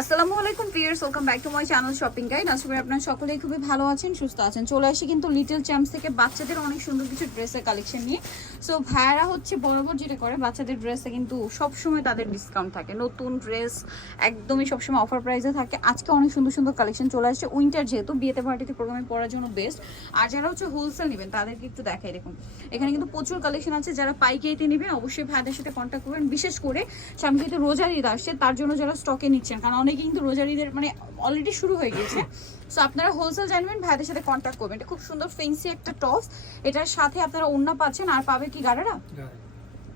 আসসালামু আলাইকুম viewers welcome back to my channel shopping guide আশা করি আপনারা সকলেই খুবই ভালো আছেন, সুস্থ আছেন। চলে আসি কিন্তু লিটল চ্যাম্পস থেকে বাচ্চাদের অনেক সুন্দর কিছু ড্রেসের কালেকশন নিয়ে। সো ভাইয়ারা হচ্ছে বরাবর যেটা করে, বাচ্চাদের ড্রেসে কিন্তু সবসময় তাদের ডিসকাউন্ট থাকে। নতুন ড্রেস একদমই সবসময় অফার প্রাইসে থাকে। আজকে অনেক সুন্দর সুন্দর কালেকশন চলে আসছে। উইন্টার যেহেতু, বিয়েতে পার্টিতে প্রোগ্রামে পড়ার জন্য বেস্ট আর যারা হচ্ছে হোলসেল নেবেন, তাদেরকে একটু দেখাই দেখুন। এখানে কিন্তু প্রচুর কালেকশন আছে। যারা পাইকারিতে নেবেন, অবশ্যই ভাইদের সাথে কন্ট্যাক্ট করবেন। বিশেষ করে সামনে যেহেতু রোজার ঈদ আসছে, তার জন্য যারা স্টকে নিচ্ছেন, কারণ অনেকে কিন্তু রোজার ঈদের মানে অলরেডি শুরু হয়ে গেছে সো আপনারা হোলসেল জানবেন, ভাইদের সাথে কন্ট্যাক্ট করবেন। এটা খুব সুন্দর ফেন্সি একটা টপস এটার সাথে আপনারা ওন্না পাচ্ছেন। আর পাবে কি গাড়ারা।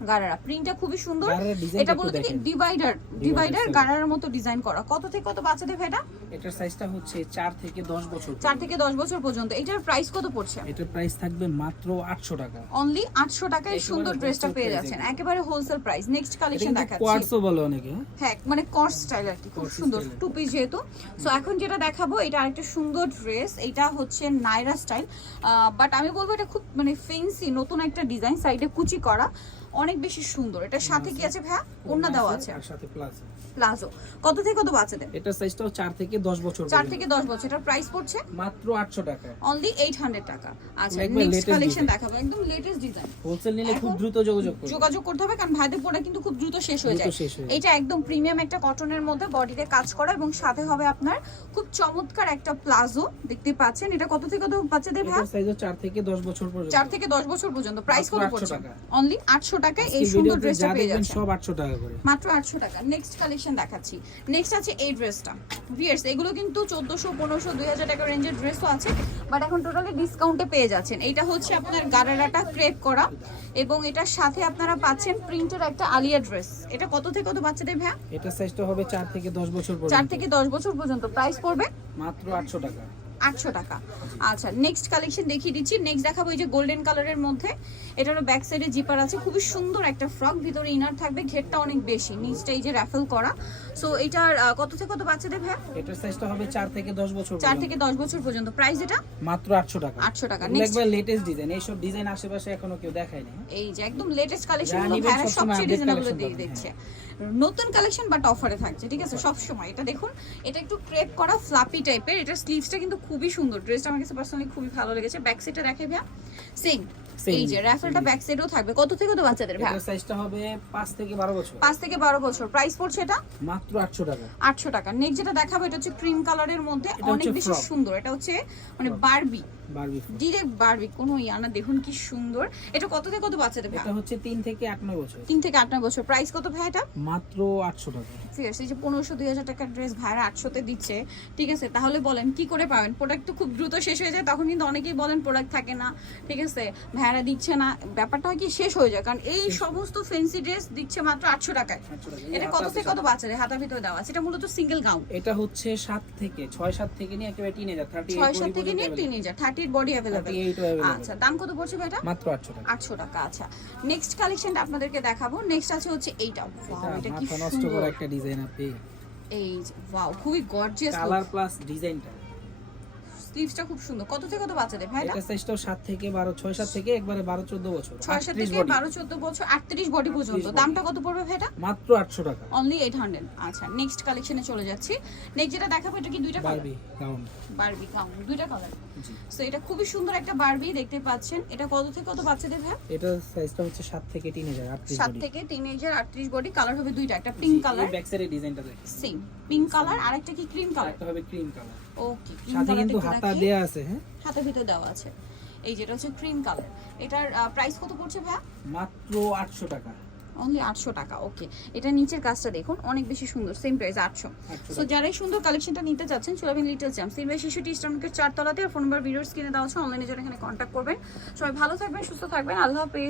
গাড়ারা প্রিন্টটা খুবই সুন্দর। এটা বলতে কি? Divider divider. গাড়ারার মতো ডিজাইন করা। কত থেকে কত বাচ্চাদের ভাইটা এটার সাইজটা হচ্ছে চার থেকে দশ বছর চার থেকে দশ বছর পর্যন্ত। এটার প্রাইস কত পড়ছে? এটার প্রাইস থাকবে মাত্র আটশো টাকা। অনলি আটশো টাকায় সুন্দর ড্রেসটা পেয়ে যাচ্ছেন। একেবারে হোলসেল প্রাইস নেক্সট কালেকশন দেখাচ্ছি। কোয়ার্টসও বলে অনেকে। হ্যাঁ? মানে কর্স স্টাইল আর কি। খুব সুন্দর টু পিস যেহেতু। সো এখন যেটা দেখাবো এটা আরেকটা সুন্দর ড্রেস এটা হচ্ছে নাইরা স্টাইল বাট আমি বলব এটা খুব মানে ফেন্সি নতুন একটা ডিজাইন সাইডে কুচি করা। অনেক বেশি সুন্দর। এটার সাথে কি আছে ভাইয়া? ওন্না দেওয়া আছে। আর সাথে প্লাস প্লাজো। কত থেকে কত বাচ্চাদের? এটার সাইজটাও চার থেকে দশ বছর চার পর্যন্ত। থেকে দশ বছর। এটার প্রাইস পড়ছে? মাত্র আটশো টাকা। অনলি এইট হান্ড্রেড টাকা। আচ্ছা নেক্সট কালেকশন দেখাবো। একদম লেটেস্ট ডিজাইন হোলসেল নিলে খুব দ্রুত যোগাযোগ করুন যোগাযোগ করতে হবে কারণ ভাইদের পরে কিন্তু খুব দ্রুত শেষ হয়ে যায়। এটা একদম প্রিমিয়াম একটা কটনের মধ্যে বডিতে কাজ করা এবং সাথে হবে আপনার খুব চমৎকার একটা প্লাজো। দেখতে পাচ্ছেন। এটা কত থেকে কত বাচ্চাদের ভাই সাইজও চার থেকে দশ বছর পর্যন্ত। চার থেকে দশ বছর পর্যন্ত। প্রাইস কত পড়ছে? অনলি অনলি আটশো টাকায় এই সুন্দর ড্রেসটা পেয়ে যাচ্ছেন। সব আটশো টাকা করে। মাত্র আটশো টাকা। নেক্সট কালেকশন দেখাচ্ছি। নেক্সট আছে এই ড্রেসটা ভিয়ার্স এগুলো কিন্তু চোদ্দোশো পনেরোশো দুই হাজার টাকা রেঞ্জের ড্রেসও আছে বাট এখন টোটালি ডিসকাউন্টে পেয়ে যাচ্ছেন। এটা হচ্ছে আপনার গারারাটা ক্রেপ করা এবং এটার সাথে আপনারা পাচ্ছেন প্রিন্টের একটা আলিয়া ড্রেস এটা কত থেকে কত বাচ্চাদের ভাইয়া? এটার সাইজটা হবে চার থেকে দশ বছর চার পর্যন্ত। থেকে দশ বছর পর্যন্ত। প্রাইস পড়বে? মাত্র আটশো টাকা। আটশো টাকা। আচ্ছা নেক্সট কালেকশন দেখিয়ে দিচ্ছি। নেক্সট দেখাবো এই যে গোল্ডেন কালারের মধ্যে। এটারও ব্যাক সাইডে জিপার আছে। খুবই সুন্দর একটা ফ্রক ভিতরে ইনার থাকবে ঘেরটা অনেক বেশি নিচটা এই যে র্যাফেল করা। সো এটার কত থেকে কত বাচ্চাদের ভাইয়া? এটার সাইজটা হবে চার থেকে দশ বছর চার পর্যন্ত। থেকে দশ বছর পর্যন্ত। প্রাইস এটা? মাত্র আটশো টাকা। আটশো টাকা। নেক্সট একবার লেটেস্ট ডিজাইন এইসব ডিজাইন আশেপাশে এখনও কেউ দেখায়নি হ্যাঁ? এই যে একদম লেটেস্ট কালেকশন ভাইরা সবচেয়ে collection দিয়ে পাবেন, দিচ্ছে। নতুন কালেকশন বাট অফারে থাকছে ঠিক আছে? সব সময় এটা দেখুন এটা একটু ক্রেপ করা ফ্লাপি টাইপের এটার স্লিভসটা কিন্তু খুবই সুন্দর। ড্রেসটা আমার কাছে পার্সোনালি খুবই ভালো লেগেছে। ব্যাক সাইডটা দেখে ভাইয়া। সেম এই যে র্যাফেলটা ব্যাক সাইডেও থাকবে। কত থেকে কত বাচ্চাদের ভাইয়া এটার সাইজটা হবে পাঁচ থেকে বারো বছর। থেকে প্রাইস পড়ছে এটা? মাত্র আটশো টাকা। আটশো টাকা। নেক্সট যেটা দেখাবো এটা হচ্ছে ক্রিম কালারের মধ্যে অনেক বেশি সুন্দর। এটা হচ্ছে মানে বারবি বারবি ডিরেক্ট বারবি কোনো ইয়ানা দেখুন কি সুন্দর। এটা কত থেকে কত বাচ্চাদের ভাইয়া এটা হচ্ছে তিন থেকে আট নয় বছর। তিন থেকে আট নয় বছর। প্রাইস কত ভাই এটা? মাত্র আটশো টাকা। ঠিক আছে এই যে পনেরোশো দুই হাজার টাকার ড্রেস ভাইরা আটশোতে দিচ্ছে। ঠিক আছে তাহলে বলেন কি করে পাবেন? প্রোডাক্ট তো খুব দ্রুত শেষ হয়ে যায় তখন কিন্তু অনেকেই বলেন প্রোডাক্ট থাকে না। ঠিক আছে ভাইরা দিচ্ছে না ব্যাপারটা হয় কি শেষ হয়ে যায়। কারণ এই সমস্ত ফেন্সি ড্রেস দিচ্ছে মাত্র আটশো টাকায়। এটা কত থেকে কত বাচ্চাদের হাতা ভিতরে দেওয়া সেটা মূলত সিঙ্গেল গাউন এটা হচ্ছে সাত থেকে ছয় সাত থেকে নিয়ে একেবারে টিন হাজার থার্টি ছয় সাত থেকে নিয়ে তিন হাজার থার্টির বডি অ্যাভেলেবেল আচ্ছা দাম কত পড়ছে ভাই এটা মাত্র আটশো টাকা। আটশো টাকা আচ্ছা। নেক্সট কালেকশনটা আপনাদেরকে দেখাবো। নেক্সট আছে হচ্ছে এইটা। এটা কি নষ্ট সুন্দর। করা একটা ডিজাইন আপনি। এই ওয়াও খুবই গর্জিয়াস কালার প্লাস ডিজাইনটা স্লিভসটা খুব সুন্দর। কত থেকে কত বাচ্চাদের ভাই এটা সাইজটাও সাত থেকে বারো ছয় সাত থেকে একবারে বারো চোদ্দ বছর। ছয় সাত 38 থেকে body। বারো চোদ্দ বছর আটত্রিশ বডি পর্যন্ত। দামটা কত পড়বে ভাই এটা মাত্র আটশো টাকা। অনলি এইট হান্ড্রেড আচ্ছা নেক্সট কালেকশনে চলে যাচ্ছি। নেক্সট যেটা দেখাবো এটা কি দুইটা বারবি গাউন বারবি কাউন্ট দুইটা কালার সো এটা খুবই সুন্দর একটা বারবি দেখতে পাচ্ছেন। এটা কত থেকে কত বাচ্চাদের ভাই এটা সাইজটা হচ্ছে সাত থেকে তিন হাজার আটত্রিশ সাত body। থেকে তিন হাজার আটত্রিশ বডি কালার হবে দুইটা একটা পিঙ্ক কালার ব্যাক সাইডের ডিজাইনটা দেখেন। সেম পিঙ্ক কালার আর একটা কি ক্রিম কালার একটা হবে ক্রিম কালার ওকে সাথে কিন্তু হাতা দেয়া আছে হ্যাঁ? হাতের ভিতর দেওয়া আছে। এই যেটা হচ্ছে ক্রিম কালার এটার প্রাইস কত পড়ছে ভাই মাত্র আটশো টাকা। অনলি আটশো টাকা ওকে এটা নিচের কাজটা দেখুন অনেক বেশি সুন্দর সেম প্রাইস আটশো। 800 সো যারা এই সুন্দর কালেকশনটা নিতে চাচ্ছেন চলাবেন লিটল চ্যাম্প সিলভার শিশুটি স্টাউনকে চারতলাতে আর ফোন নাম্বার ভিডিওস কিনে দেওয়া আছে অনলাইনে যারা এখানে কন্ট্যাক্ট করবেন। সবাই ভালো থাকবেন সুস্থ থাকবেন আল্লাহ হাফেজ।